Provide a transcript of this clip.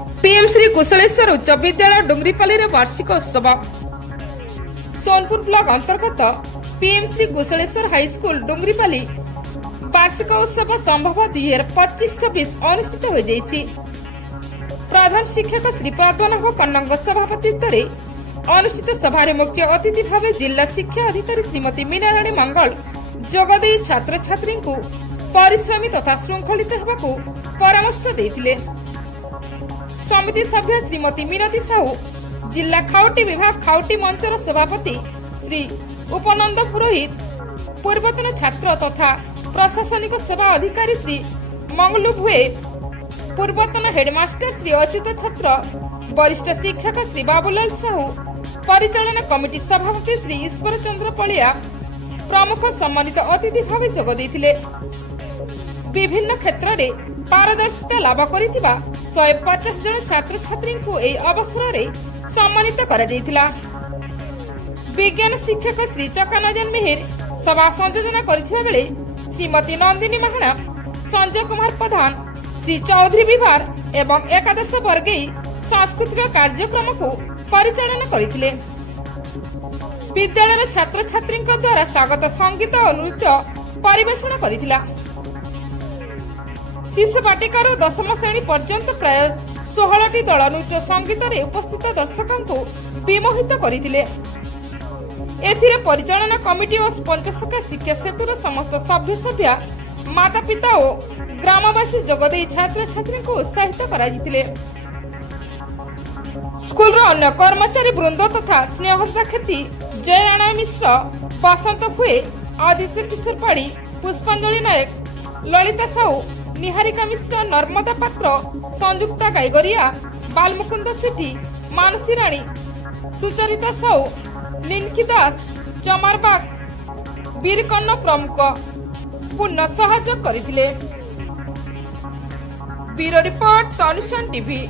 PM Shri कुशलेश्वर उच्च विद्यालय डुंगरीपाली वार्षिक उत्सव। सोनपुर ब्लॉक अंतर्गत पीएम श्री कुशलेश्वर हाईस्कूल डुंगरीपाली वार्षिक उत्सव संभव 2025-26 अनुष्ठित हो जाइछि। प्रधान शिक्षक श्री पद्मनाभ कन्नंग सभापतित्व अनुष्ठित सभारे मुख्य अतिथि भाव जिला शिक्षा अधिकारी श्रीमती मीनाराणी मंगल जोगदे छात्र छात्री को परिश्रमी तथा श्रृंखलित होगाकू परामर्श देथिले। समिति सभ्य श्रीमती मीनती साहू, जिला खाउटी विभाग खाउटी मंचर सभापति श्री उपनंद पुरोहित, पूर्वतन छात्र तथा प्रशासनिक सेवा अधिकारी श्री मंगलू भुए, पूर्वतन हेडमास्टर श्री अच्युत छात्र, वरिष्ठ शिक्षक श्री बाबूलाल साहू, परिचालन कमिटी सभापति श्री ईश्वर चंद्र पलिया प्रमुख सम्मानित अतिथि भाव जोग देथिले। विभिन्न क्षेत्र में पारदर्शिता लाभ करिथिबा 150 जन छात्र छात्री को एई अवसर रे सम्मानित करा जायतिला। विज्ञान शिक्षक श्री चकानजन मेहर सभा संयोजन करथिबा बेले श्रीमती नंदिनी महाना, संजय कुमार प्रधान, श्री चौधरी विभार एवं एकादश वर्गीय सांस्कृतिक कार्यक्रम को परिचालन करथिले। विद्यालय छात्र छात्री द्वारा स्वागत संगीत और नृत्य परिवेषण करथिला। शिशु बाटिकार 10म श्रेणी पर्यंत प्राय 16टी दल नृत्य संगीत रे उपस्थित दर्शकों को विमोहित करथिले। एथिरे परिचालन कमिटी और पंचसखा शिक्षा सेतुर समस्त सभ्य सभ्या, माता पिता और ग्रामवासी जोगदे छात्र छात्री को उत्साहित कराइथिले। स्कूल रो अन्य कर्मचारी वृंद तथा स्नेहलता खेती, जय राणा मिश्र, बसंत भुए, आदित्य किशोर पाड़ी, पुष्पांजलि नायक, ललिता साहू, निहारिका मिश्र, नर्मदा पात्र, संयुक्ता गाईगरिया, बालमुकुंद सेठी, मानसी राणी, सुचरिता साहू, लिनकी दास, चमार बाग, वीरकर्ण प्रमुख पूर्ण सहयोग करथिले। ब्यूरो रिपोर्ट, तनुषण टीवी।